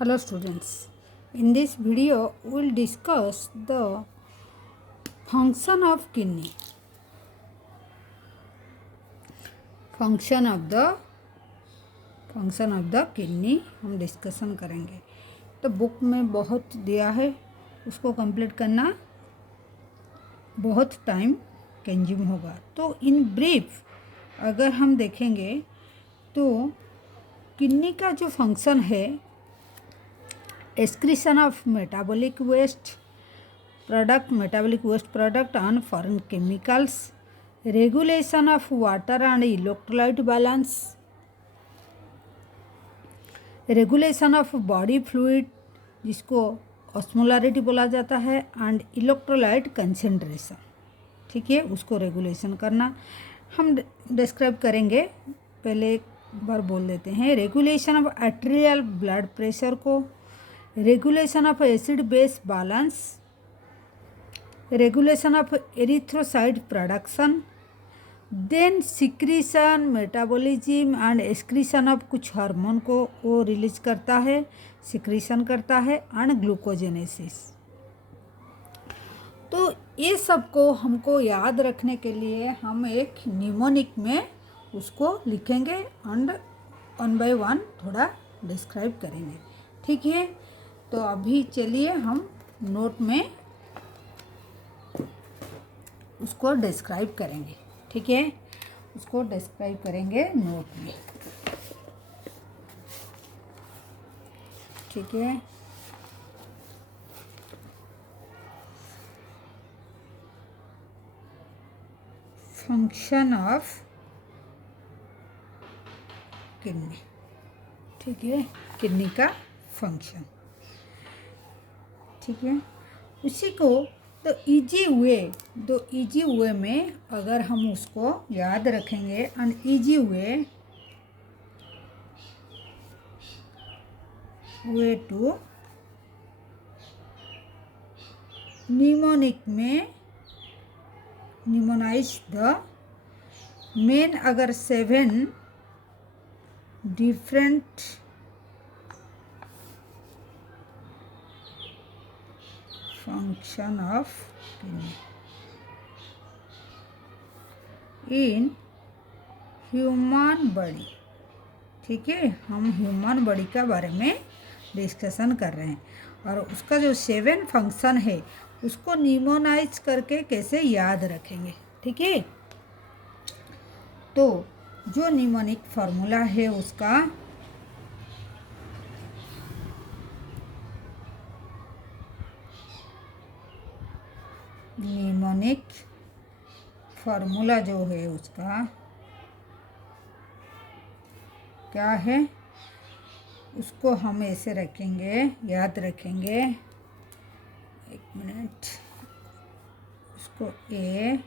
Hello students, in this video we will discuss the function of kidney. function of the kidney हम discussion करेंगे। तो book में बहुत दिया है, उसको कंप्लीट करना बहुत टाइम कंज्यूम होगा। तो इन ब्रीफ अगर हम देखेंगे तो किडनी का जो फंक्शन है, excretion of metabolic waste product and foreign chemicals, regulation of water and electrolyte balance, regulation of body fluid जिसको ऑस्मोलारिटी बोला जाता है, एंड इलेक्ट्रोलाइट कंसेंट्रेशन, ठीक है, उसको रेगुलेशन करना हम डिस्क्राइब करेंगे। पहले एक बार बोल देते हैं। Regulation of arterial blood pressure को, regulation of acid base balance, regulation of erythrocyte production, then secretion, metabolism and excretion of कुछ हार्मोन को वो रिलीज करता है, सिक्रीशन करता है, एंड ग्लूकोजेनेसिस। तो ये सब को हमको याद रखने के लिए हम एक निमोनिक में उसको लिखेंगे एंड वन बाय वन थोड़ा डिस्क्राइब करेंगे, ठीक है। तो अभी चलिए हम नोट में उसको डिस्क्राइब करेंगे, ठीक है, उसको डिस्क्राइब करेंगे नोट में, ठीक है। फंक्शन ऑफ किडनी, ठीक है, किडनी का फंक्शन, ठीक है। उसी को तो इजी वे में अगर हम उसको याद रखेंगे, and easy way to mnemonic में निमोनाइज द मेन, अगर 7 different function of kidney in human body, ठीक है। हम ह्यूमन बॉडी का बारे में डिस्कशन कर रहे हैं, और उसका जो 7 फंक्शन है उसको निमोनाइज करके कैसे याद रखेंगे, ठीक है। तो जो निमोनिक फार्मूला है उसका निमोनिक फार्मूला जो है उसका क्या है, उसको हम ऐसे रखेंगे, याद रखेंगे। एक मिनट, उसको ए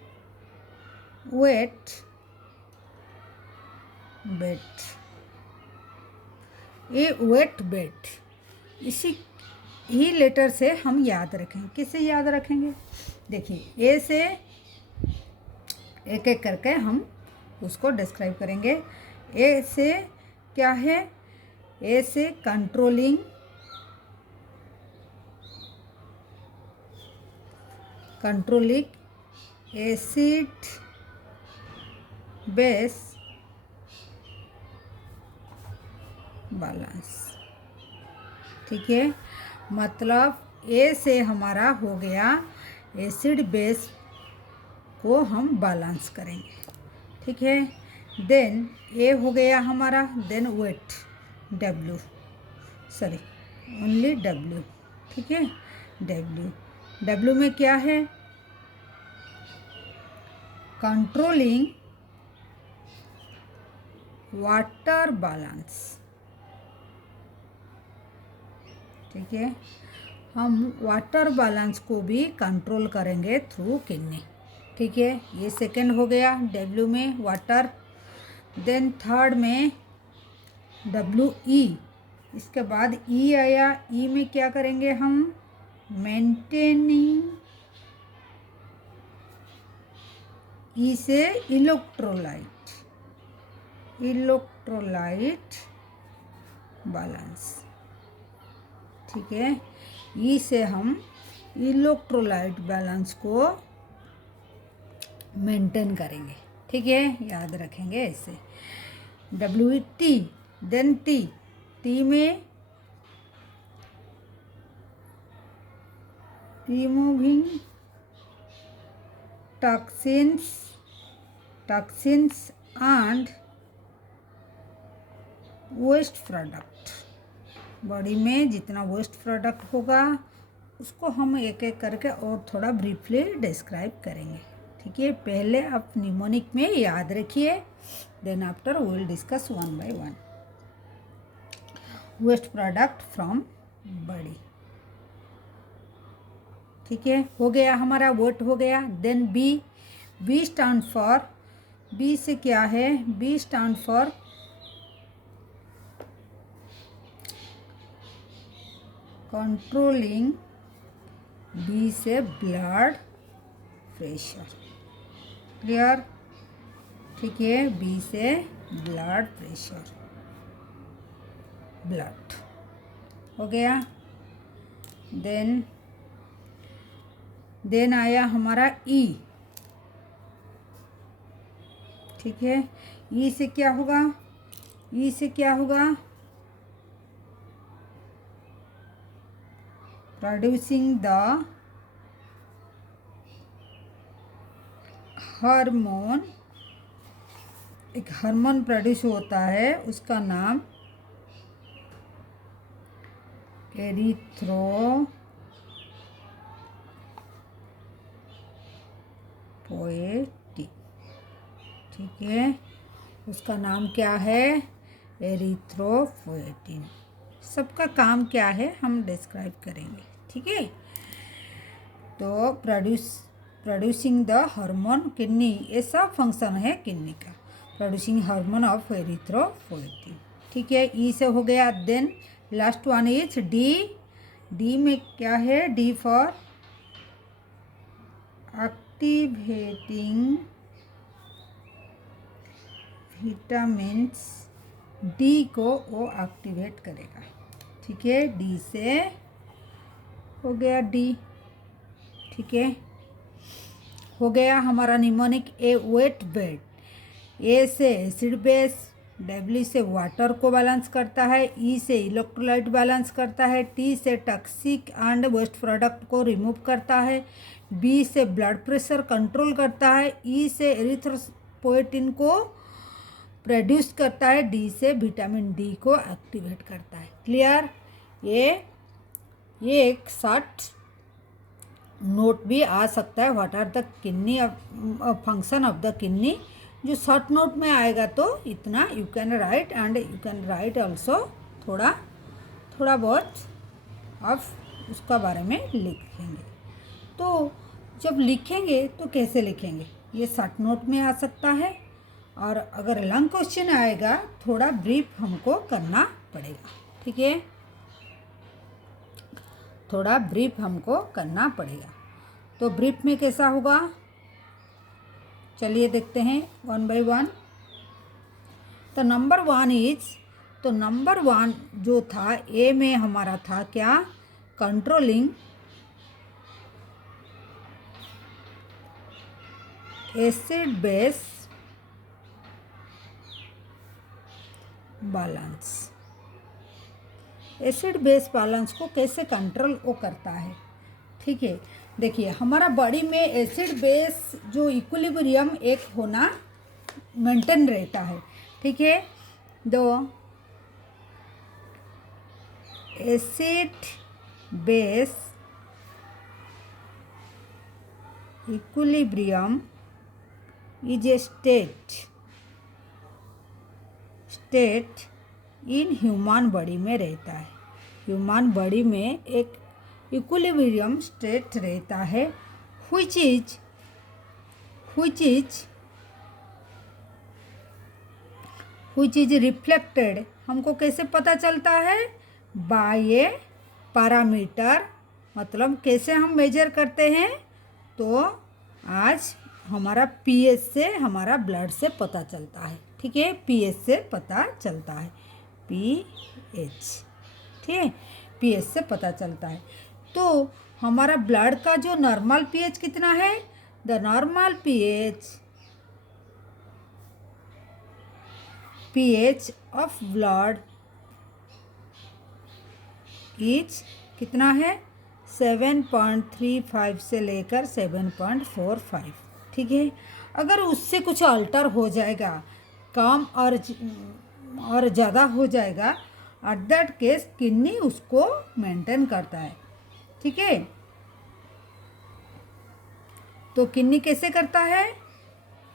वेट बेट इसी ही लेटर से हम याद रखेंगे। किससे याद रखेंगे? देखिए, ए से एक एक करके हम उसको डिस्क्राइब करेंगे। ए से क्या है? ए से कंट्रोलिंग एसिड बेस बैलेंस, ठीक है। मतलब ए से हमारा हो गया एसिड बेस को हम बैलेंस करेंगे, ठीक है। देन ए हो गया हमारा, देन वेट ओनली डब्ल्यू, ठीक है। डब्ल्यू में क्या है? कंट्रोलिंग वाटर बैलेंस, ठीक है। हम वाटर बैलेंस को भी कंट्रोल करेंगे थ्रू किडनी, ठीक है। ये सेकंड हो गया डब्ल्यू में वाटर। देन थर्ड में WE, इसके बाद ई आया। ई में क्या करेंगे हम? मेंटेनिंग, ई से इलेक्ट्रोलाइट बैलेंस, ठीक है। ई से हम इलेक्ट्रोलाइट बैलेंस को मेंटेन करेंगे, ठीक है, याद रखेंगे ऐसे। WT देन टी में removing toxins and waste product. Body में जितना वेस्ट प्रोडक्ट होगा उसको हम एक एक करके और थोड़ा ब्रीफली डिस्क्राइब करेंगे, ठीक है। पहले आप निमोनिक में याद रखिए, then after we will discuss one by one. Waste product from body, ठीक है, हो गया हमारा, वेट हो गया। Then b stand for, b से क्या है, b stand for controlling, b से ब्लड प्रेशर, क्लियर, ठीक है। बी से ब्लड प्रेशर, ब्लड हो गया। देन आया हमारा ई, ठीक है। ई से क्या होगा, ई से क्या होगा, प्रोड्यूसिंग द हार्मोन, एक हार्मोन प्रोड्यूस होता है, उसका नाम एरिथ्रोपोएटिन, ठीक है, उसका नाम क्या है, एरिथ्रोपोएटिन। सबका काम क्या है हम डिस्क्राइब करेंगे, ठीक है। तो प्रोड्यूसिंग द हार्मोन, किडनी, ये सब फंक्शन है किडनी का, प्रोड्यूसिंग हार्मोन ऑफ एरिथ्रोपोएटिन, ठीक है। ई से हो गया। Then last one is d में क्या है, d for activating vitamins, d को वो एक्टिवेट करेगा, ठीक है। डी से हो गया डी, ठीक है, हो गया हमारा निमोनिक। ए वेट बेड, ए से एसिड बेस, डब्ल्यू से वाटर को बैलेंस करता है, ई से इलेक्ट्रोलाइट बैलेंस करता है, टी से टॉक्सिक एंड वेस्ट प्रोडक्ट को रिमूव करता है, बी से ब्लड प्रेशर कंट्रोल करता है, ई से एरिथ्रोपोएटिन को प्रोड्यूस करता है, डी से विटामिन डी को एक्टिवेट करता है, क्लियर। ये एक शॉर्ट नोट भी आ सकता है, what are the kidney function of the kidney, जो शॉर्ट नोट में आएगा तो इतना you can write, and you can write also थोड़ा बहुत आप उसका बारे में लिखेंगे। तो जब लिखेंगे तो कैसे लिखेंगे, ये शॉर्ट नोट में आ सकता है, और अगर लॉन्ग क्वेश्चन आएगा थोड़ा ब्रीफ हमको करना पड़ेगा, ठीक है, थोड़ा ब्रीफ हमको करना पड़ेगा। तो ब्रीफ में कैसा होगा, चलिए देखते हैं वन बाय वन। तो नंबर वन जो था ए में हमारा था क्या, controlling acid base balance. Acid base balance को कैसे कंट्रोल वो करता है, ठीक है। देखिए हमारा बॉडी में एसिड बेस जो इक्विलिब्रियम एक होना मेंटेन रहता है, ठीक है। दो acid base equilibrium is a state in human body में रहता है। ह्यूमन बॉडी में एक इक्विलिब्रियम स्टेट रहता है, which is रिफ्लेक्टेड, हमको कैसे पता चलता है, बाय ए पैरामीटर, मतलब कैसे हम मेजर करते हैं, तो आज हमारा पीएच से, हमारा ब्लड से पता चलता है, ठीक है, पीएच से पता चलता है, पीएच, ठीक है। पीएच से पता चलता है। तो हमारा ब्लड का जो नॉर्मल पीएच कितना है? The normal pH of blood is कितना है? 7.35 से लेकर 7.45। ठीक है। अगर उससे कुछ अल्टर हो जाएगा, कम और ज़्यादा हो जाएगा, एट दैट केस किडनी उसको मेंटेन करता है। ठीक है। तो किडनी कैसे करता है?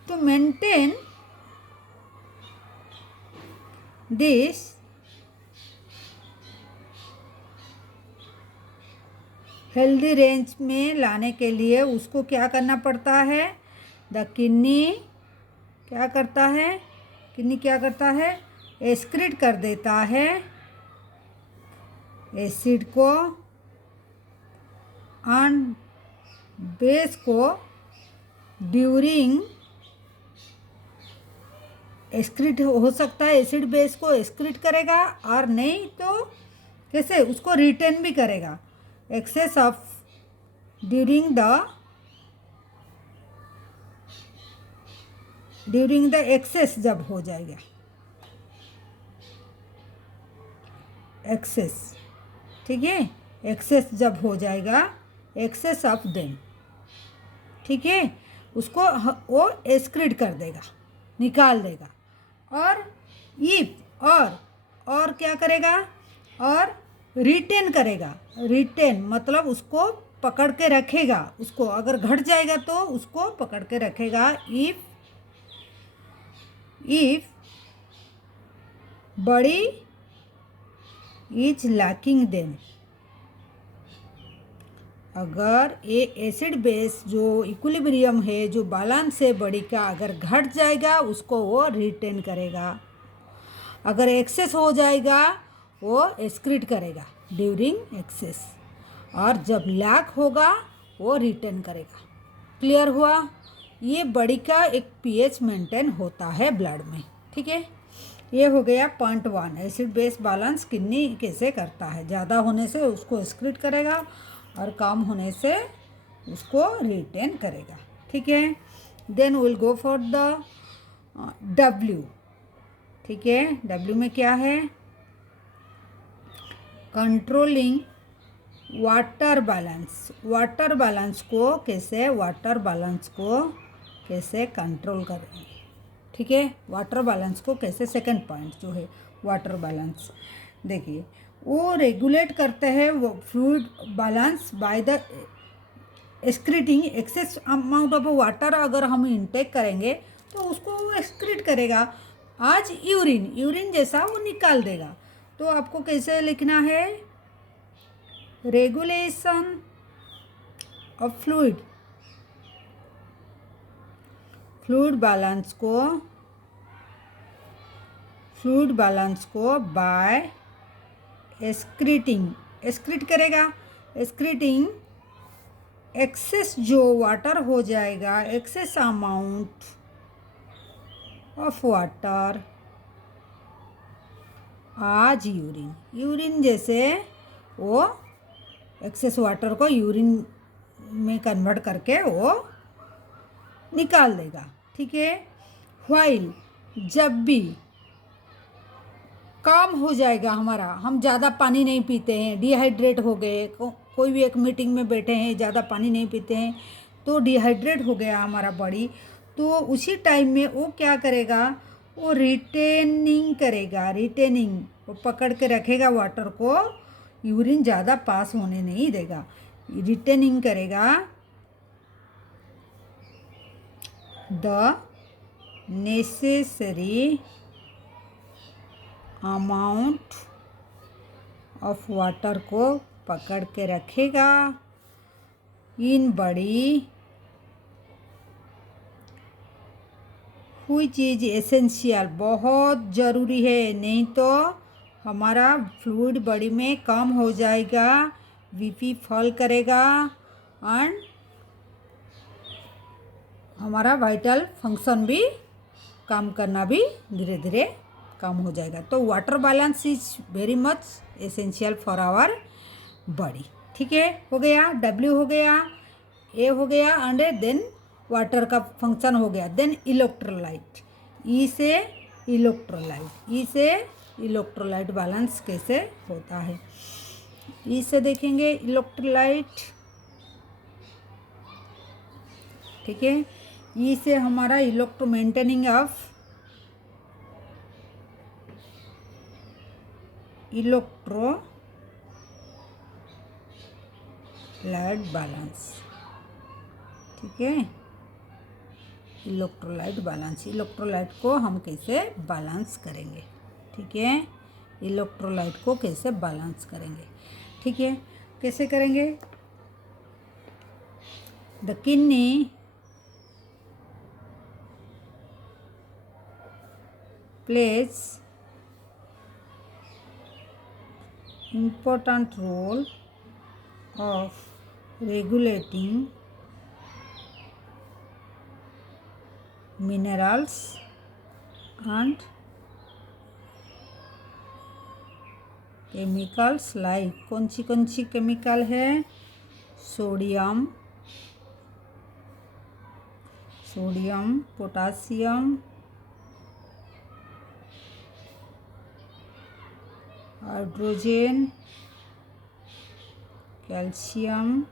तो मेंटेन दिस हेल्दी रेंज में लाने के लिए उसको क्या करना पड़ता है? द किडनी क्या करता है? किडनी क्या करता है? एक्सक्रीट कर देता है एसिड को एंड बेस को ड्यूरिंग एक्सक्रीट हो सकता है, एसिड बेस को एक्सक्रीट करेगा, और नहीं तो कैसे उसको रिटेन भी करेगा। Excess of during the excess जब हो जाएगा, एक्सेस, ठीक है, एक्सेस जब हो जाएगा, एक्सेस ऑफ देम, ठीक है, उसको वो एक्सक्रीट कर देगा, निकाल देगा। और इफ और क्या करेगा? और रिटेन करेगा। रिटेन मतलब उसको पकड़ के रखेगा, उसको अगर घट जाएगा तो उसको पकड़ के रखेगा। If body is lacking them, अगर ये एसिड बेस जो इक्विलिब्रियम है, जो बैलेंस है बॉडी का, अगर घट जाएगा उसको वो रिटेन करेगा। अगर एक्सेस हो जाएगा वो एक्सक्रीट करेगा ड्यूरिंग एक्सेस, और जब लैक होगा वो रिटेन करेगा। क्लियर हुआ? ये बॉडी का एक पीएच मेंटेन होता है ब्लड में। ठीक है, ये हो गया point 1, acid base balance kidney कैसे करता है। ज़्यादा होने से उसको एक्सक्रीट करेगा और कम होने से उसको रिटेन करेगा। ठीक है, then will go for the डब्ल्यू। ठीक है, डब्ल्यू में क्या है? Controlling water balance. Water balance को कैसे कंट्रोल करेंगे। ठीक है, वाटर बैलेंस को कैसे, सेकंड पॉइंट जो है वाटर बैलेंस, देखिए वो रेगुलेट करते हैं वो fluid balance by the excreting excess amount of water. अगर हम इंटेक करेंगे तो उसको वो एक्सक्रीट करेगा, आज यूरिन जैसा वो निकाल देगा। तो आपको कैसे लिखना है? रेगुलेशन ऑफ फ्लूइड बैलेंस को बाय एक्सक्रीट करेगा। एक्सक्रीटिंग एक्सेस जो वाटर हो जाएगा, एक्सेस अमाउंट ऑफ वाटर आज यूरिन जैसे वो एक्सेस वाटर को यूरिन में कन्वर्ट करके वो निकाल देगा। ठीक है, व्हाइल जब भी काम हो जाएगा हमारा, हम ज़्यादा पानी नहीं पीते हैं, डिहाइड्रेट हो गए, कोई भी एक मीटिंग में बैठे हैं, ज़्यादा पानी नहीं पीते हैं तो डिहाइड्रेट हो गया हमारा बॉडी, तो उसी टाइम में वो क्या करेगा? वो रिटेनिंग वो पकड़ के रखेगा वाटर को, यूरिन ज़्यादा पास होने नहीं देगा, रिटेनिंग करेगा the necessary amount of water को पकड़ के रखेगा इन बॉडी हुई चीज़ एसेंशियल, बहुत ज़रूरी है, नहीं तो हमारा फ्लूइड बॉडी में कम हो जाएगा, बीपी फॉल करेगा एंड हमारा वाइटल फंक्शन भी, काम करना भी धीरे धीरे कम हो जाएगा। तो water balance is very much essential for our body. ठीक है, हो गया, W हो गया, A हो गया, एंड देन वाटर का फंक्शन हो गया, देन इलेक्ट्रोलाइट, ई से इलेक्ट्रोलाइट बैलेंस कैसे होता है। ई से देखेंगे इलेक्ट्रोलाइट, ठीक है, ई से हमारा मेंटेनिंग ऑफ इलेक्ट्रोलाइट बैलेंस। ठीक है, इलेक्ट्रोलाइट को हम कैसे बैलेंस करेंगे। ठीक है, इलेक्ट्रोलाइट को कैसे बैलेंस करेंगे। ठीक है, कैसे करेंगे। The kidney plays important role of regulating minerals and chemicals like कौन सी केमिकल है, sodium, potassium, hydrogen, calcium,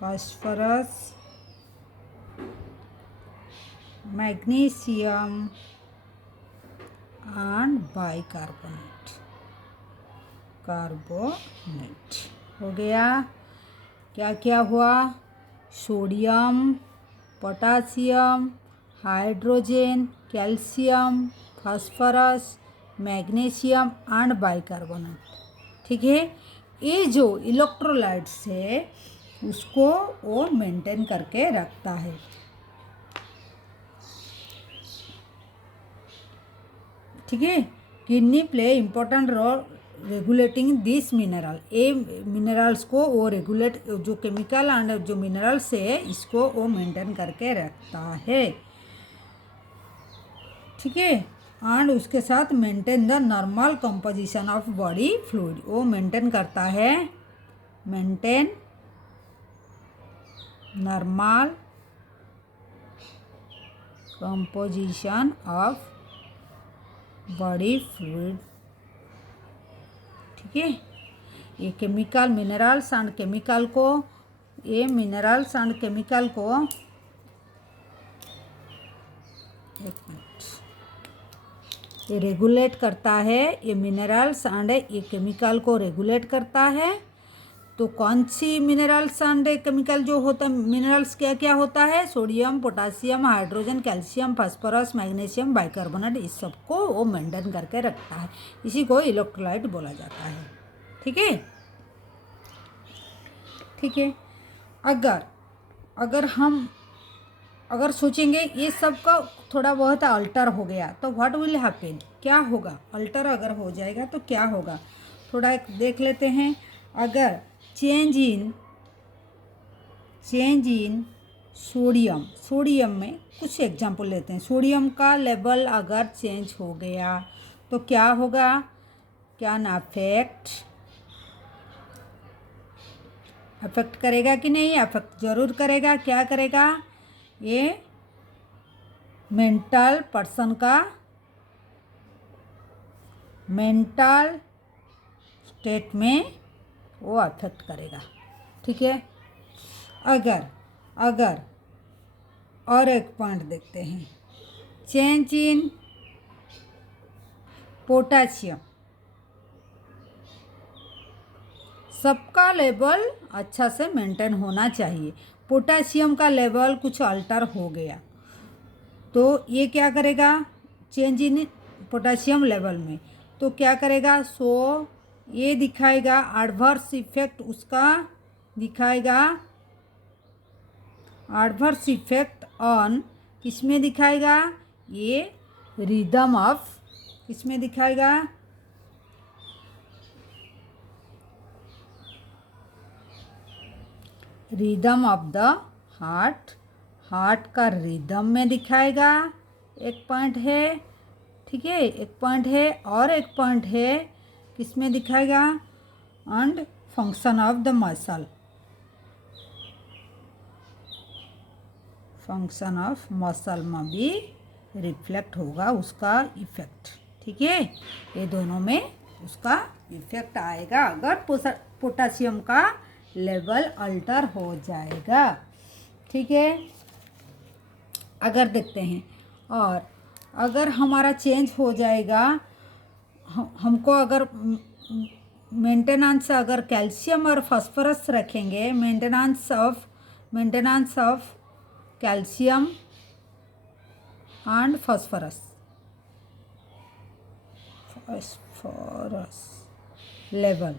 phosphorus, magnesium and carbonate. हो गया, क्या क्या हुआ, sodium, potassium, hydrogen, calcium, phosphorus, magnesium and bicarbonate. ठीक है, ये जो इलेक्ट्रोलाइट्स है उसको वो मेंटेन करके रखता है। ठीक है, kidney play important role regulating this mineral, ये मिनरल्स को वो रेगुलेट, जो केमिकल एंड जो मिनरल्स है इसको वो मेंटेन करके रखता है। ठीक है, एंड उसके साथ maintain the normal composition of body fluid, वो मेंटेन करता है, maintain normal composition of body fluid. ठीक है, ये केमिकल मिनरल्स एंड केमिकल को, ये मिनरल्स एंड केमिकल को, एक मिनट, ये रेगुलेट करता है, ये मिनरल्स एंड ये केमिकल को रेगुलेट करता है। तो कौन सी मिनरल्स एंड केमिकल जो होता है, मिनरल्स क्या क्या होता है, sodium, potassium, hydrogen, calcium, phosphorus, magnesium, bicarbonate, इस सबको वो मेंटेन करके रखता है, इसी को इलेक्ट्रोलाइट बोला जाता है। ठीक है, ठीक है, अगर सोचेंगे ये सब का थोड़ा बहुत अल्टर हो गया तो व्हाट विल हैपन, क्या होगा, अल्टर अगर हो जाएगा तो क्या होगा, थोड़ा देख लेते हैं। अगर चेंज इन सोडियम में कुछ एग्जांपल लेते हैं। सोडियम का लेवल अगर चेंज हो गया तो क्या होगा, कैन अफेक्ट करेगा कि नहीं, अफेक्ट जरूर करेगा। क्या करेगा, ये पर्सन का मेंटल स्टेट में वो अफेक्ट करेगा। ठीक है, अगर और एक पॉइंट देखते हैं, चेंज इन पोटासियम, सबका लेवल अच्छा से मेंटेन होना चाहिए, पोटासियम का लेवल कुछ अल्टर हो गया तो ये क्या करेगा, चेंज इन पोटासियम लेवल में, तो क्या करेगा, सो ये दिखाएगा एडवर्स इफेक्ट, उसका दिखाएगा एडवर्स इफेक्ट ऑन, किसमें दिखाएगा, ये रिदम ऑफ, किसमें दिखाएगा, रिदम ऑफ द हार्ट का रिदम में दिखाएगा। एक पॉइंट है, ठीक है, एक पॉइंट है, और एक पॉइंट है किस में दिखाएगा, and function of the muscle, function of muscle में भी रिफ्लेक्ट होगा उसका इफेक्ट। ठीक है, ये दोनों में उसका इफेक्ट आएगा अगर पोटासियम का लेवल अल्टर हो जाएगा। ठीक है, अगर देखते हैं, और अगर हमारा चेंज हो जाएगा, हमको अगर मेंटेनेंस, अगर कैल्शियम और फास्फोरस रखेंगे, maintenance of calcium and phosphorus level,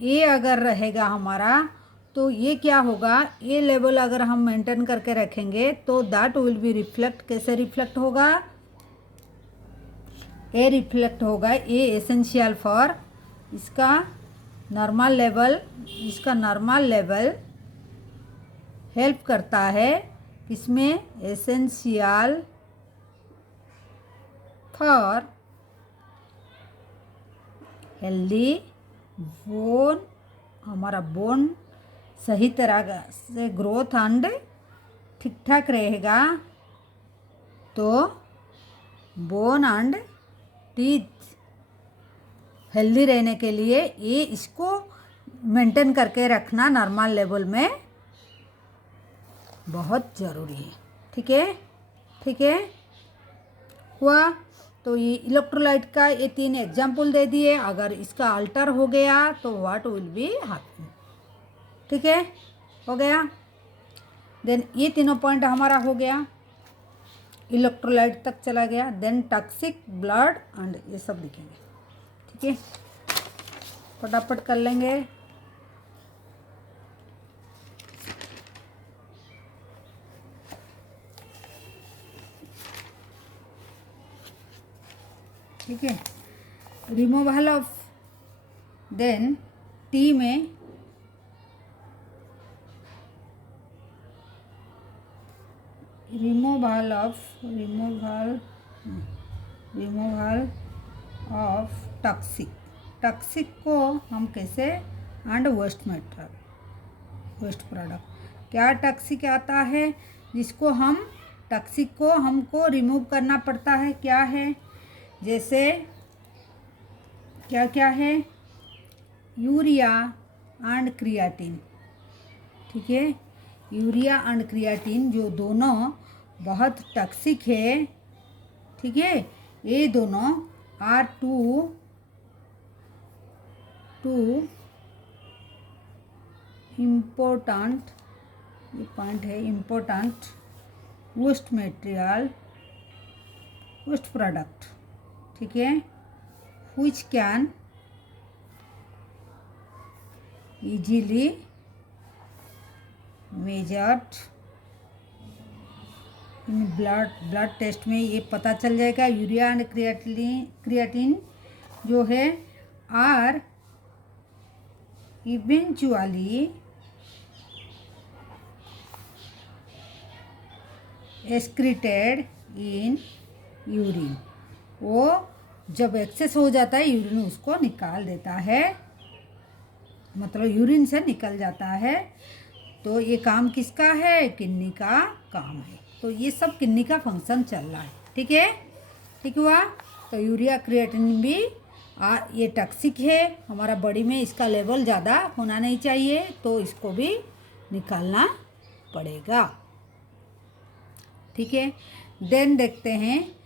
ये अगर रहेगा हमारा, तो ये क्या होगा, ये लेवल अगर हम मेंटेन करके रखेंगे तो दैट विल बी रिफ्लेक्ट, कैसे रिफ्लेक्ट होगा, ये रिफ्लेक्ट होगा, ये एसेंशियल फॉर इसका नॉर्मल लेवल, इसका नॉर्मल लेवल हेल्प करता है इसमें, एसेंशियल फॉर हेल्दी बोन, हमारा बोन सही तरह से ग्रोथ एंड ठीक ठाक रहेगा, तो बोन एंड टीथ हेल्दी रहने के लिए ये इसको मेंटेन करके रखना नॉर्मल लेवल में बहुत ज़रूरी है। ठीक है, ठीक है, हुआ। तो ये इलेक्ट्रोलाइट का ये 3 एग्जाम्पल दे दिए, अगर इसका अल्टर हो गया तो व्हाट विल बी हैपन। ठीक है, हो गया। देन ये तीनों पॉइंट हमारा हो गया, इलेक्ट्रोलाइट तक चला गया, देन टॉक्सिक, ब्लड एंड ये सब लिखेंगे। ठीक है, फटाफट कर लेंगे। ठीक है, रिमूवल ऑफ, देन टी में रिमूवल ऑफ टॉक्सिक को हम कैसे, and waste material, waste product, क्या टॉक्सिक आता है जिसको हम, टॉक्सिक को हमको रिमूव करना पड़ता है, क्या है, जैसे क्या क्या है, यूरिया एंड क्रियाटिन। ठीक है, यूरिया एंड क्रियाटिन जो दोनों बहुत टॉक्सिक है। ठीक है, ये दोनों आर टू इम्पोर्टेंट, ये पॉइंट है important waste material, waste product. ठीक है, which can easily measured in blood test में ये पता चल जाएगा। यूरिया एंड क्रियाटिन जो है are eventually excreted in urine, वो जब एक्सेस हो जाता है यूरिन उसको निकाल देता है, मतलब यूरिन से निकल जाता है। तो ये काम किसका है, किडनी का काम है। तो ये सब किडनी का फंक्शन चल रहा है। ठीक है, ठीक हुआ। तो यूरिया क्रिएटिनिन भी ये टॉक्सिक है हमारा बॉडी में, इसका लेवल ज़्यादा होना नहीं चाहिए, तो इसको भी निकालना पड़ेगा। ठीक है, देन देखते हैं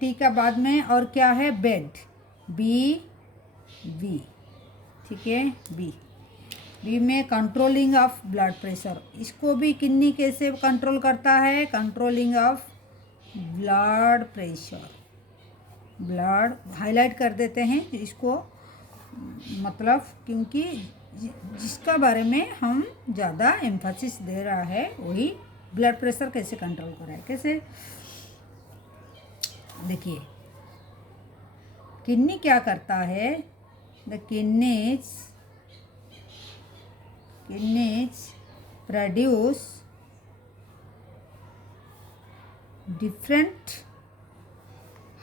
टी का बाद में और क्या है, बेड, बी। ठीक है, बी में कंट्रोलिंग ऑफ ब्लड प्रेशर, इसको भी किडनी कैसे कंट्रोल करता है, controlling of blood pressure, blood highlight कर देते हैं इसको, मतलब क्योंकि जिसका बारे में हम ज़्यादा एम्फेसिस दे रहा है वही ब्लड प्रेशर कैसे कंट्रोल कराए, कैसे। देखिए किडनी क्या करता है, the kidneys produce different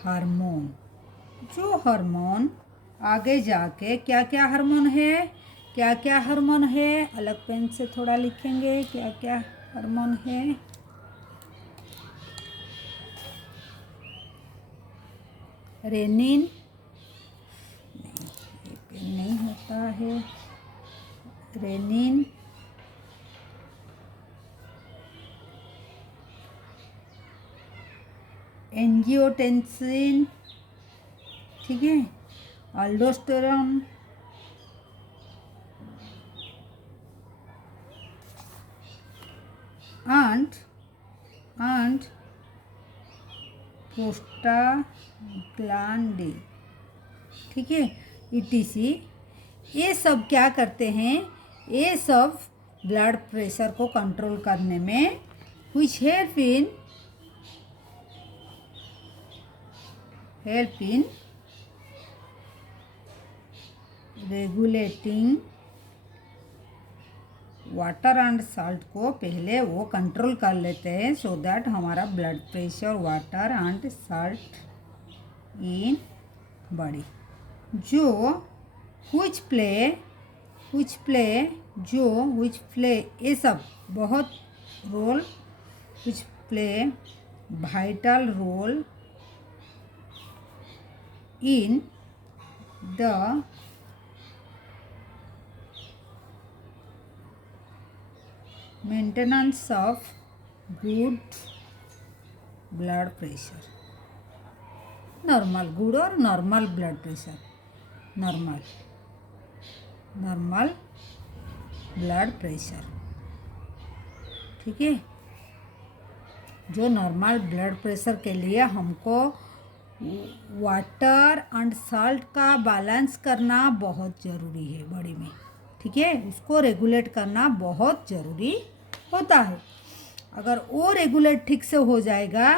hormone, जो हार्मोन आगे जाके क्या क्या हार्मोन है, क्या क्या हार्मोन है, अलग पेन से थोड़ा लिखेंगे क्या क्या हार्मोन है। रेनिन, ये पेन नहीं होता है, रेनिन, एंजियोटेंसिन, ठीक है, अल्डोस्टेरोन, and प्रोस्टाग्लैंडिन, ठीक है, ईटीसी। ये सब क्या करते हैं, ये सब ब्लड प्रेशर को कंट्रोल करने में which help in regulating water and salt को पहले वो कंट्रोल कर लेते हैं सो दैट हमारा blood pressure, water and salt in body जो which play ये सब बहुत role which play vital role in the maintenance of good blood pressure, normal, good और normal blood pressure, normal blood pressure, ठीक है। जो normal blood pressure के लिए हमको वाटर एंड साल्ट का बैलेंस करना बहुत ज़रूरी है बॉडी में, ठीक है, उसको रेगुलेट करना बहुत ज़रूरी होता है। अगर वो रेगुलेट ठीक से हो जाएगा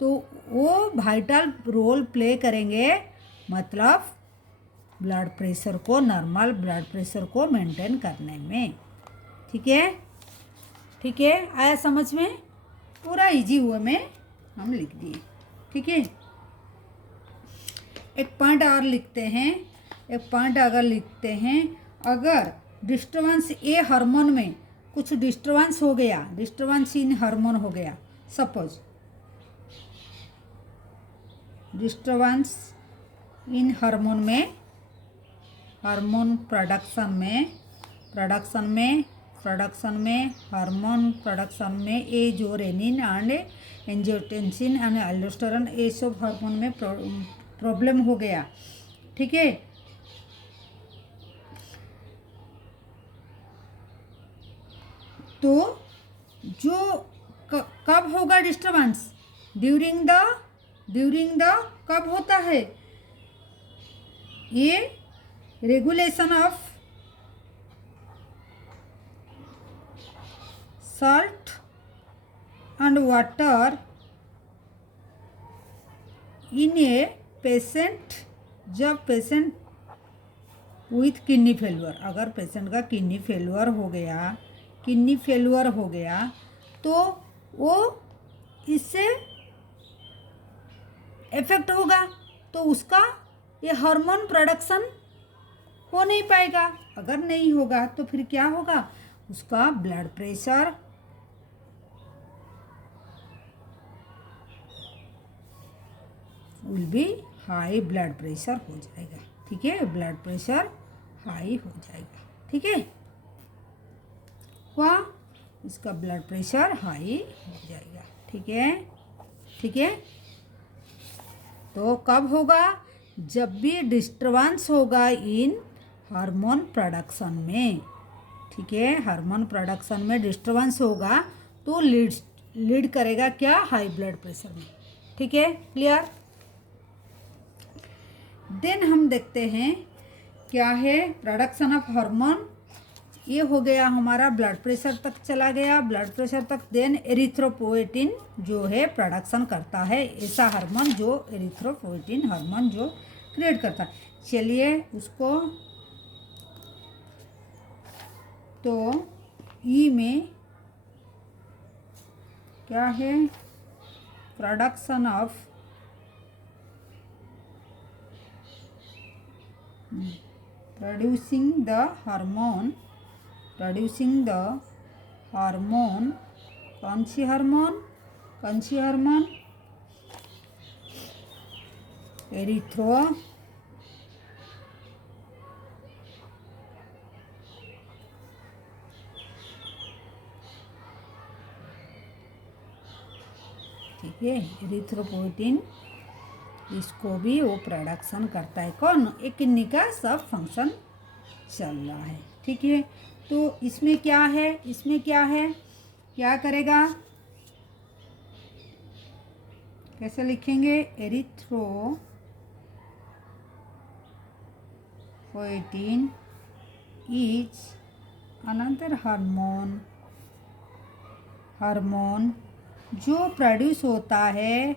तो वो वाइटल रोल प्ले करेंगे, मतलब ब्लड प्रेशर को, नॉर्मल ब्लड प्रेशर को मेंटेन करने में, ठीक है, ठीक है, आया समझ में? पूरा इजी हुआ में हम लिख दिए, ठीक है। एक पॉइंट और लिखते हैं, एक पॉइंट अगर लिखते हैं, अगर डिस्टर्बेंस ए हार्मोन में कुछ डिस्टर्बेंस हो गया, डिस्टर्बेंस इन हार्मोन हो गया, सपोज डिस्टर्बेंस इन हार्मोन में, हार्मोन प्रोडक्शन में ये जो renin and angiotensin and aldosterone ये सब हार्मोन में प्रॉब्लम हो गया, ठीक है। तो जो कब होगा डिस्टर्बेंस, ड्यूरिंग द कब होता है, ये regulation of salt and water in a patient, जब पेशेंट विथ किडनी फेलुअर, अगर पेशेंट का किडनी फेलुअर हो गया तो वो इससे इफेक्ट होगा, तो उसका ये हार्मोन प्रोडक्शन हो नहीं पाएगा। अगर नहीं होगा तो फिर क्या होगा, उसका blood pressure will be high, blood pressure हो जाएगा, ठीक है, ब्लड प्रेशर हाई हो जाएगा, ठीक है, वाह, इसका ब्लड प्रेशर हाई हो जाएगा, ठीक है, ठीक है। तो कब होगा, जब भी डिस्टर्बेंस होगा इन हार्मोन प्रोडक्शन में, ठीक है, हार्मोन प्रोडक्शन में डिस्टर्बेंस होगा तो लीड करेगा क्या, हाई ब्लड प्रेशर में, ठीक है, क्लियर। देन हम देखते हैं क्या है प्रोडक्शन ऑफ हार्मोन, ये हो गया हमारा ब्लड प्रेशर तक चला गया, ब्लड प्रेशर तक। देन एरिथ्रोपोएटिन जो है प्रोडक्शन करता है, ऐसा हार्मोन जो एरिथ्रोपोएटिन हार्मोन जो क्रिएट करता है, चलिए उसको, तो ई में क्या है, production of producing the hormone कौन सी हार्मोन एरिथ्रो ठीक है, एरिथ्रोपोइटिन इसको भी वो प्रोडक्शन करता है। कौन? एक किडनी का सब फंक्शन चल रहा है। ठीक है, तो इसमें क्या है, क्या करेगा, कैसे लिखेंगे? एरिथ्रोपोइटिन इज अनदर हार्मोन जो प्रोड्यूस होता है,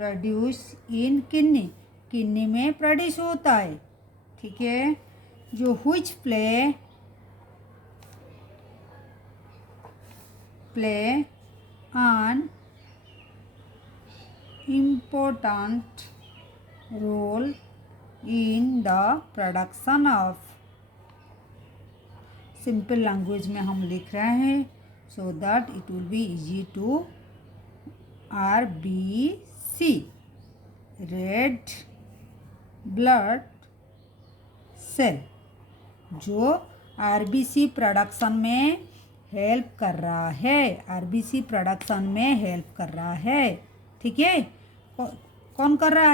इन किडनी में प्रोड्यूस होता है। ठीक है, जो which play an important role in the production of, simple language में हम लिख रहे हैं so that it will be easy to RBC red blood cell, जो RBC प्रोडक्शन में हेल्प कर रहा है। ठीक है, कौन कर रहा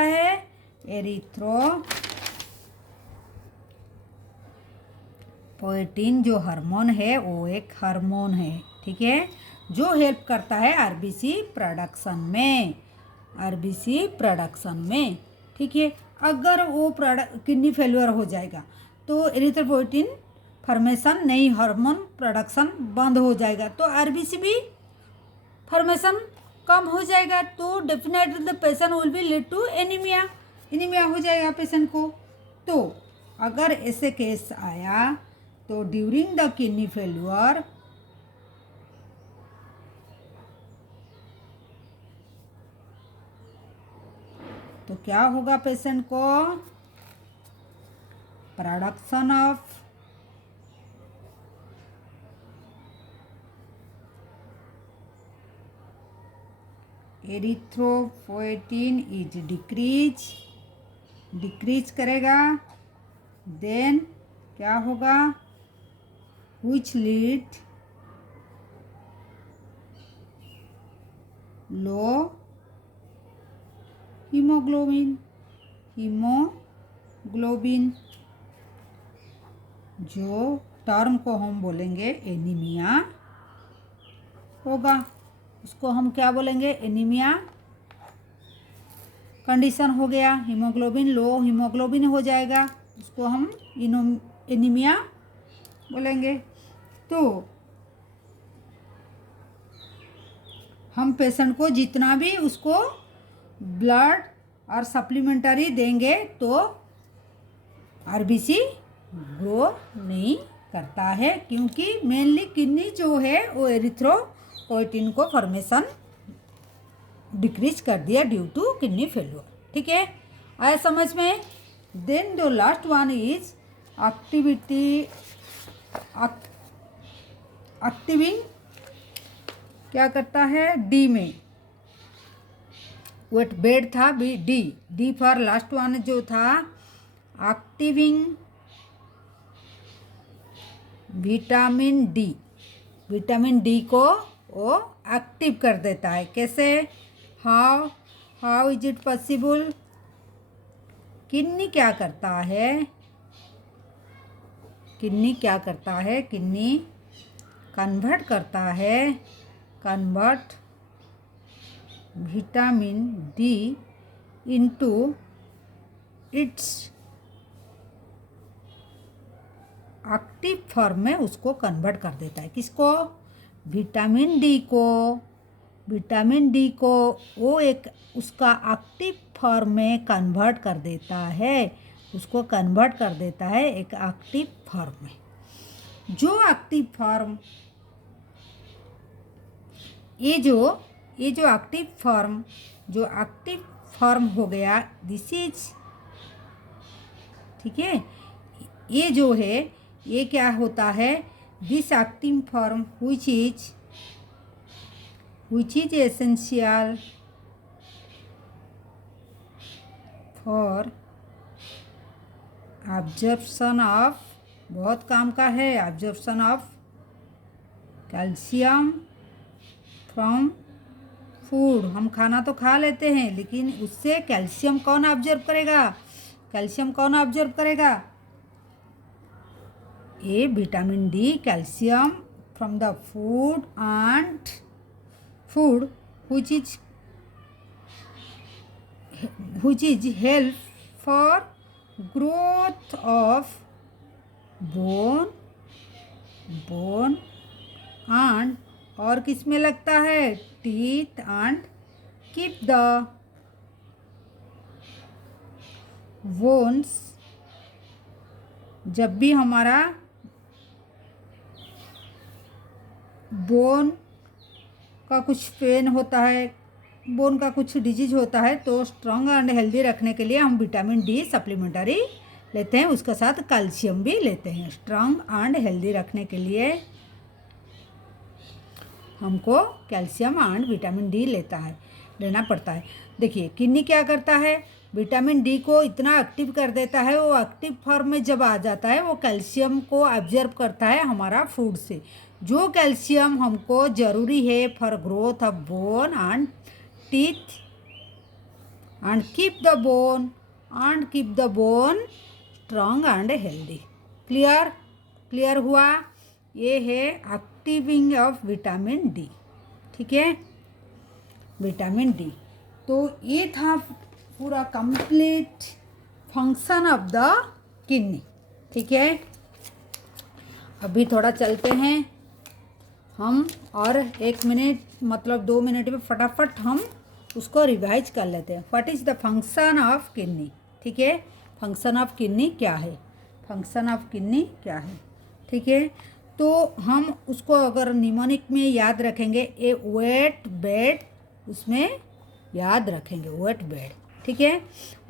है? एरिथ्रोपोइटिन जो हार्मोन है वो एक हार्मोन है। ठीक है, जो हेल्प करता है RBC प्रोडक्शन में। ठीक है, अगर वो किडनी फेल्योर हो जाएगा तो एरिथ्रोपोइटिन फॉर्मेशन नहीं, हार्मोन प्रोडक्शन बंद हो जाएगा, तो RBC भी फॉर्मेशन कम हो जाएगा, तो definitely the patient will be lead to anaemia हो जाएगा पेशेंट को। तो अगर ऐसे केस आया तो ड्यूरिंग द किडनी फेल्योर तो क्या होगा पेशेंट को? Production of erythropoietin is decrease करेगा। देन क्या होगा? व्हिच लीड लो हीमोग्लोबिन जो टर्म को हम बोलेंगे एनीमिया होगा, उसको हम क्या बोलेंगे? एनीमिया कंडीशन हो गया। लो हीमोग्लोबिन हो जाएगा, उसको हम एनीमिया बोलेंगे। तो हम पेशेंट को जितना भी उसको ब्लड और सप्लीमेंटरी देंगे तो RBC ग्रो नहीं करता है, क्योंकि मेनली किडनी जो है वो एरिथ्रोपोइटिन को फॉर्मेशन डिक्रीज कर दिया ड्यू टू किडनी फेल्योर। ठीक है, आया समझ में? Then the last one is activating क्या करता है? डी में वेट बेड था, डी फॉर लास्ट वन जो था एक्टिविंग विटामिन डी को वो एक्टिव कर देता है। कैसे? How is it possible? Kidney क्या करता है? किडनी कन्वर्ट करता है vitamin D into its active form में, उसको कन्वर्ट कर देता है। किसको? विटामिन डी को वो एक उसका एक्टिव फॉर्म में कन्वर्ट कर देता है, उसको कन्वर्ट कर देता है एक एक्टिव फॉर्म में। जो एक्टिव फॉर्म ये जो एक्टिव फॉर्म हो गया, दिस इज ठीक है। ये जो है ये क्या होता है, this active form which is essential for absorption of, बहुत काम का है, absorption of calcium from food. हम खाना तो खा लेते हैं लेकिन उससे कैल्शियम कौन ऑब्जर्व करेगा, कैल्शियम कौन ऑब्जर्व करेगा, ये vitamin D, calcium from the food and food which is help for growth of bone and और किस में लगता है, teeth and keep the bones, जब भी हमारा बोन का कुछ पेन होता है, बोन का कुछ डिजीज होता है, तो स्ट्रॉन्ग एंड हेल्दी रखने के लिए हम विटामिन डी सप्लीमेंटरी लेते हैं, उसके साथ कैल्शियम भी लेते हैं। स्ट्रॉन्ग एंड हेल्दी रखने के लिए हमको कैल्शियम एंड विटामिन डी लेना पड़ता है। देखिए किडनी क्या करता है, विटामिन डी को इतना एक्टिव कर देता है, वो एक्टिव फॉर्म में जब आ जाता है वो कैल्शियम को ऑब्जर्व करता है हमारा फूड से, जो कैल्शियम हमको ज़रूरी है for growth of bone and teeth and keep the bone strong and healthy. Clear हुआ, ये है एक्टिविंग ऑफ विटामिन डी, ठीक है, विटामिन डी। तो ये था पूरा complete function of the kidney, ठीक है। अभी थोड़ा चलते हैं हम, और 1 मिनट मतलब 2 मिनट में फटाफट हम उसको रिवाइज कर लेते हैं। What is the function of kidney, ठीक है, फंक्शन ऑफ किडनी क्या है, फंक्शन ऑफ किडनी क्या है, ठीक है। तो हम उसको अगर निमोनिक में याद रखेंगे, ए वेट बेड, उसमें याद रखेंगे वेट बेड, ठीक है।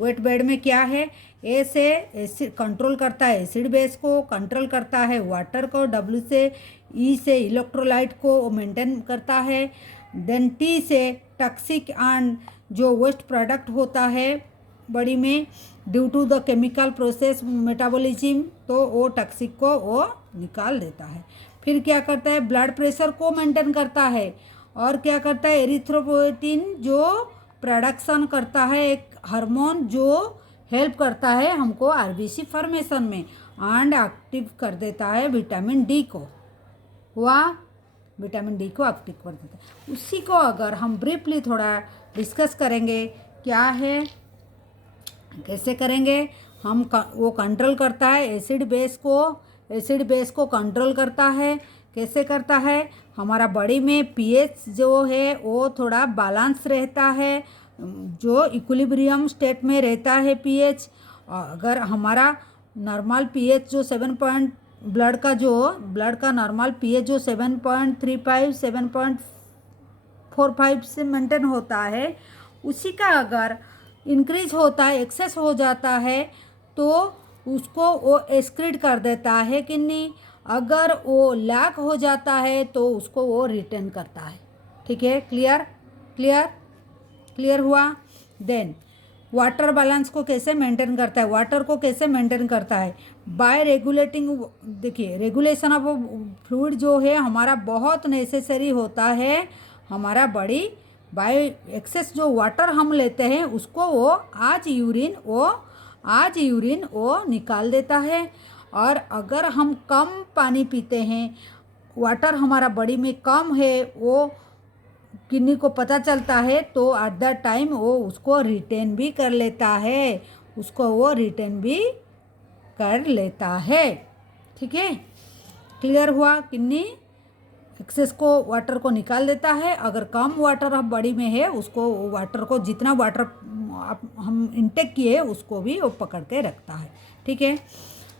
वेट बेड में क्या है, ए से एसिड कंट्रोल करता है, एसिड बेस को कंट्रोल करता है, वाटर को, डब्ल्यू से ई से इलेक्ट्रोलाइट को मेंटेन करता है, देन टी से टॉक्सिक एंड जो वेस्ट प्रोडक्ट होता है बॉडी में due to the chemical process metabolism, तो वो टॉक्सिक को वो निकाल देता है। फिर क्या करता है, ब्लड प्रेशर को मेंटेन करता है, और क्या करता है, एरिथ्रोपोएटिन जो प्रोडक्शन करता है, एक हार्मोन जो हेल्प करता है हमको आरबीसी फॉर्मेशन में, एंड एक्टिव कर देता है विटामिन डी को, हुआ विटामिन डी को एक्टिव कर देता है। उसी को अगर हम ब्रीफली थोड़ा डिस्कस करेंगे, क्या है, कैसे करेंगे हम, वो कंट्रोल करता है एसिड बेस को कंट्रोल करता है, कैसे करता है, हमारा बॉडी में पीएच जो है वो थोड़ा बैलेंस रहता है, जो इक्विलिब्रियम स्टेट में रहता है पीएच। अगर हमारा नॉर्मल पीएच जो 7 ब्लड का नॉर्मल पीएच जो 7.35 7.45 से मेंटेन होता है, उसी का अगर इंक्रीज होता है, एक्सेस हो जाता है, तो उसको वो एक्सक्रीट कर देता है किडनी। अगर वो लैक हो जाता है तो उसको वो रिटेन करता है, ठीक है। क्लियर हुआ। देन वाटर बैलेंस को कैसे मेंटेन करता है, वाटर को कैसे मेंटेन करता है, बाय रेगुलेटिंग। देखिए रेगुलेशन ऑफ फ्लूइड जो है हमारा बहुत नेसेसरी होता है, हमारा बॉडी बाय एक्सेस जो वाटर हम लेते हैं उसको वो आज यूरिन वो निकाल देता है। और अगर हम कम पानी पीते हैं, वाटर हमारा बॉडी में कम है, वो किडनी को पता चलता है, तो एट द टाइम वो उसको रिटेन भी कर लेता है, ठीक है। क्लियर हुआ, किडनी एक्सेस को वाटर को निकाल देता है। अगर कम वाटर अब बॉडी में है, उसको वाटर को जितना वाटर हम इंटेक किए उसको भी वो पकड़ के रखता है, ठीक है।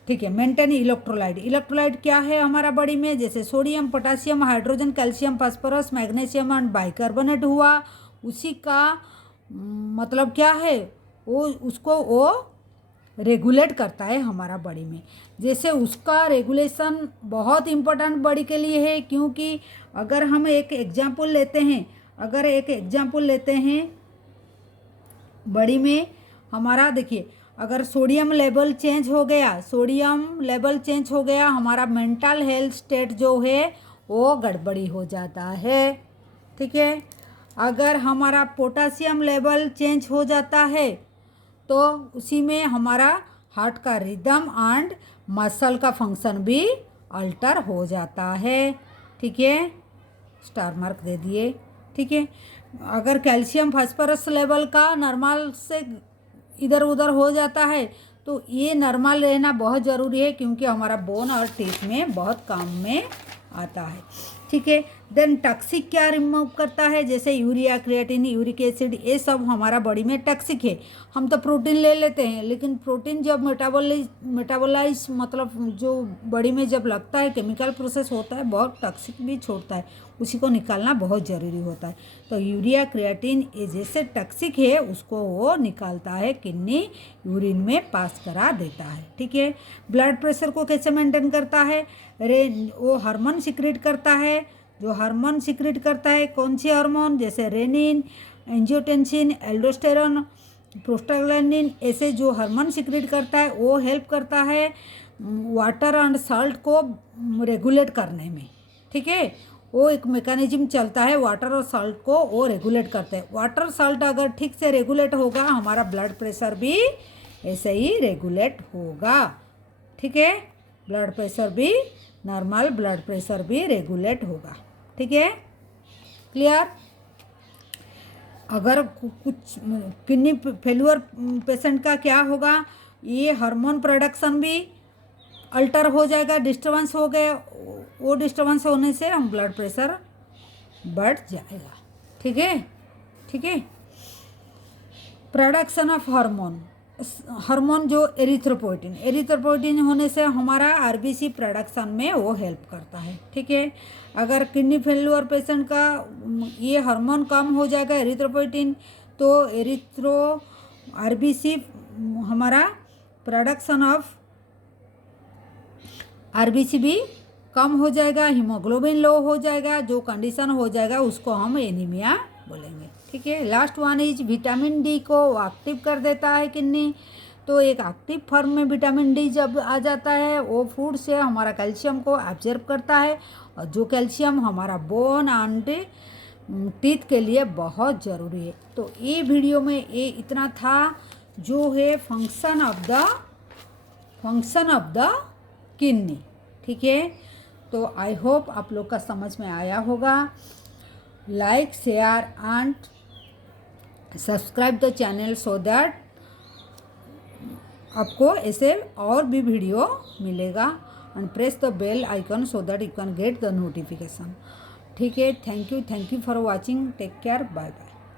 मेंटेन इलेक्ट्रोलाइट क्या है हमारा बॉडी में, जैसे sodium, potassium, hydrogen, calcium, phosphorus, magnesium and bicarbonate हुआ, उसी का मतलब क्या है, वो उसको वो रेगुलेट करता है हमारा बॉडी में। जैसे उसका रेगुलेशन बहुत इम्पोर्टेंट बॉडी के लिए है, क्योंकि अगर हम एक एग्जांपल लेते हैं बॉडी में हमारा, देखिए अगर सोडियम लेवल चेंज हो गया हमारा मेंटल हेल्थ स्टेट जो है वो गड़बड़ी हो जाता है, ठीक है। अगर हमारा पोटासियम लेवल चेंज हो जाता है तो उसी में हमारा हार्ट का रिदम एंड मसल का फंक्शन भी अल्टर हो जाता है, ठीक है। स्टार मार्क दे दिए, ठीक है। अगर कैल्शियम फास्फोरस लेवल का नॉर्मल से इधर उधर हो जाता है तो ये नॉर्मल रहना बहुत ज़रूरी है, क्योंकि हमारा बोन और टीथ में बहुत काम में आता है, ठीक है। देन टॉक्सिक क्या रिमूव करता है, जैसे यूरिया, क्रिएटिन, यूरिक एसिड, ये सब हमारा बॉडी में टॉक्सिक है। हम तो प्रोटीन ले लेते हैं, लेकिन प्रोटीन जब मेटाबोलाइज मतलब जो बॉडी में जब लगता है केमिकल प्रोसेस होता है, बहुत टॉक्सिक भी छोड़ता है, उसी को निकालना बहुत ज़रूरी होता है। तो यूरिया, क्रिएटिन ये जैसे टॉक्सिक है उसको वो निकालता है, किडनी यूरिन में पास करा देता है, ठीक है। ब्लड प्रेशर को कैसे मेंटेन करता है, वो हार्मोन सिक्रेट करता है। जो हार्मोन सिक्रेट करता है, कौन से हार्मोन, जैसे रेनिन, एंजियोटेंसिन, एल्डोस्टेरोन, प्रोस्टाग्लैंडिन, ऐसे जो हार्मोन सिक्रेट करता है वो हेल्प करता है वाटर एंड साल्ट को रेगुलेट करने में, ठीक है। वो एक मैकेनिज्म चलता है, वाटर और साल्ट को वो रेगुलेट करते हैं। वाटर साल्ट अगर ठीक से रेगुलेट होगा हमारा ब्लड प्रेशर भी ऐसे ही रेगुलेट होगा, ठीक है। ब्लड प्रेशर भी नॉर्मल ब्लड प्रेशर भी रेगुलेट होगा, ठीक है, क्लियर। अगर कुछ किडनी फेल्यूर पेशेंट का क्या होगा, ये हार्मोन प्रोडक्शन भी अल्टर हो जाएगा, डिस्टर्बेंस हो गए, वो डिस्टर्बेंस होने से हम ब्लड प्रेशर बढ़ जाएगा, ठीक है, ठीक है। प्रोडक्शन ऑफ हार्मोन जो एरिथ्रोपोइटिन होने से हमारा आरबीसी प्रोडक्शन में वो हेल्प करता है, ठीक है। अगर किडनी फेल्यूर पेशेंट का ये हार्मोन कम हो जाएगा एरिथ्रोपोइटिन, तो आरबीसी हमारा प्रोडक्शन ऑफ आरबीसी भी कम हो जाएगा, हीमोग्लोबिन लो हो जाएगा, जो कंडीशन हो जाएगा उसको हम एनीमिया बोलेंगे, ठीक है। Last one is vitamin D को एक्टिव कर देता है किडनी। तो एक एक्टिव फॉर्म में विटामिन डी जब आ जाता है वो फूड से हमारा कैल्शियम को एब्जॉर्ब करता है, और जो कैल्शियम हमारा बोन एंड टीथ के लिए बहुत ज़रूरी है। तो ये वीडियो में ये इतना था जो है फंक्शन ऑफ द किडनी, ठीक है। तो आई होप आप लोग का समझ में आया होगा। Like, share and subscribe the channel so that आपको ऐसे और भी वीडियो मिलेगा, and press the bell icon so that you can get the notification, ठीक है। Thank you for watching, take care, bye bye.